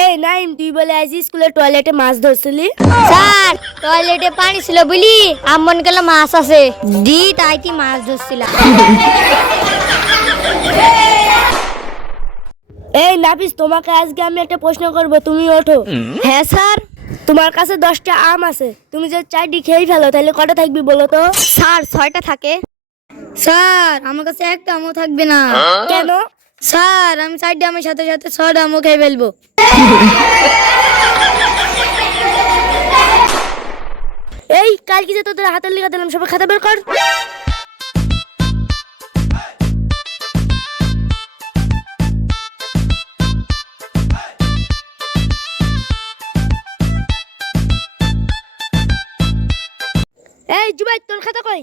এই নাইম, তুই বলে আজ স্কুলে টয়লেটে মাছ ধরছিলি? স্যার টয়লেটে পানি ছিল বলি আমন গেল মাছ আছে দি তাইতি মাছ ধরছিলাম। এই নাফিস, তোমাকে আজকে আমি একটা প্রশ্ন করব, তুমি ওঠো। হ্যাঁ স্যার। তোমার কাছে 10টা আম আছে, তুমি যে 4টি খেয়ে ফেলো তাহলে কটা থাকবি বলো তো? স্যার 6টা থাকে। স্যার আমার কাছে একটা আমও থাকবে না। কেন? স্যার আমি 4টা আমের সাথে সাথে 6টা আমও খেয়ে ফেলবো। এই কাল কি যে তোদের হাতের লেখা দিলাম, সবাই খাতা বের কর। এই জুবাই, তোর খাতা কই?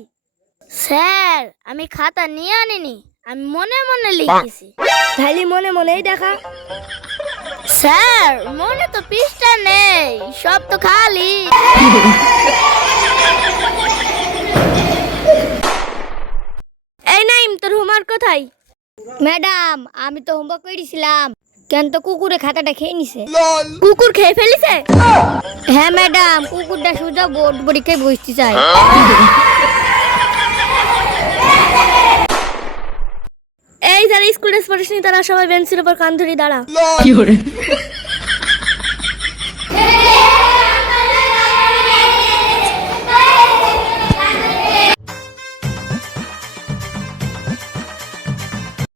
স্যার আমি খাতা নিয়ে আনিনি, আমি মনে মনে লিখেছি। তাহলে মনে মনেই দেখা। স্যার মনে তো পৃষ্ঠা নেই, সব তো খালি। এই নাইম, তোর হোমওয়ার্ক কোথায়? ম্যাডাম আমি তো হোমওয়ার্ক করেছিলাম, কেন তো কুকুরে খাতাটা খেয়ে নিছে। কুকুর খেয়ে ফেলিছে? হ্যাঁ ম্যাডাম, কুকুরটা সোজা বোর্ড পরীক্ষায় বসতে চায়। এই যারা স্কুল ড্রেস পরিস নি তারা সবাই বেঞ্চের উপর কান ধরে দাঁড়া।